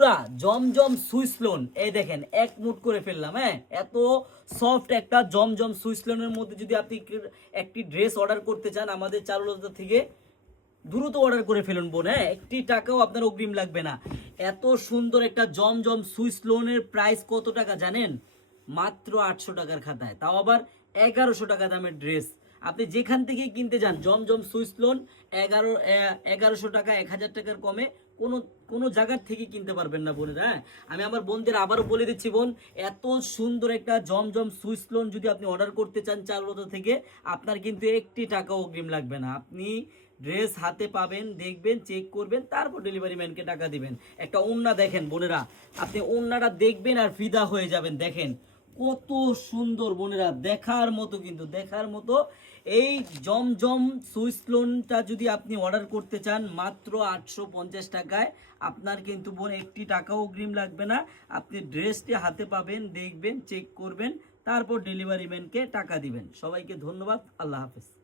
পুরা জমজম Swiss loan এই দেখেন এক মুট করে ফেললাম। হ্যাঁ, এত সফট একটা জমজম সুইস লোনের মধ্যে যদি আপনি একটি ড্রেস অর্ডার করতে চান আমাদের চারুলতা থেকে, দ্রুত অর্ডার করে ফেলুন বোন। হ্যাঁ, একটি টাকাও আপনার অগ্রিম লাগবে না। এত সুন্দর একটা জমজম সুইস লোনের প্রাইস কত টাকা জানেন? মাত্র 800 টাকার খাতায়, তাও আবার 1100 টাকা দামের ড্রেস। আপনি যেখান থেকে কিনতে যান জমজম সুইস লোন 1100 টাকা 1000 টাকার কমে কোনো কোনো জায়গার থেকে কিনতে পারবেন না বোনেরা। হ্যাঁ, আমি আমার বোনদের আবারও বলে দিচ্ছি বোন, এত সুন্দর একটা জমজম সুইস লোন যদি আপনি অর্ডার করতে চান চারুলতা থেকে, আপনার কিন্তু একটি টাকা অগ্রিম লাগবে না। আপনি ড্রেস হাতে পাবেন, দেখবেন, চেক করবেন, তারপর ডেলিভারি ম্যানকে টাকা দিবেন। একটা ওড়না দেখেন বোনেরা, আপনি ওড়নাটা দেখবেন আর ফিদা হয়ে যাবেন। দেখেন কত সুন্দর বোনেরা, দেখার মতো, কিন্তু দেখার মতো। এই জমজম সুইস লোনটা যদি আপনি অর্ডার করতে চান মাত্র 850 টাকায়, আপনার কিন্তু বোন একটি টাকাও অগ্রিম লাগবে না। আপনি ড্রেসটি হাতে পাবেন, দেখবেন, চেক করবেন, তারপর ডেলিভারি ম্যানকে টাকা দিবেন। সবাইকে ধন্যবাদ, আল্লাহ হাফেজ।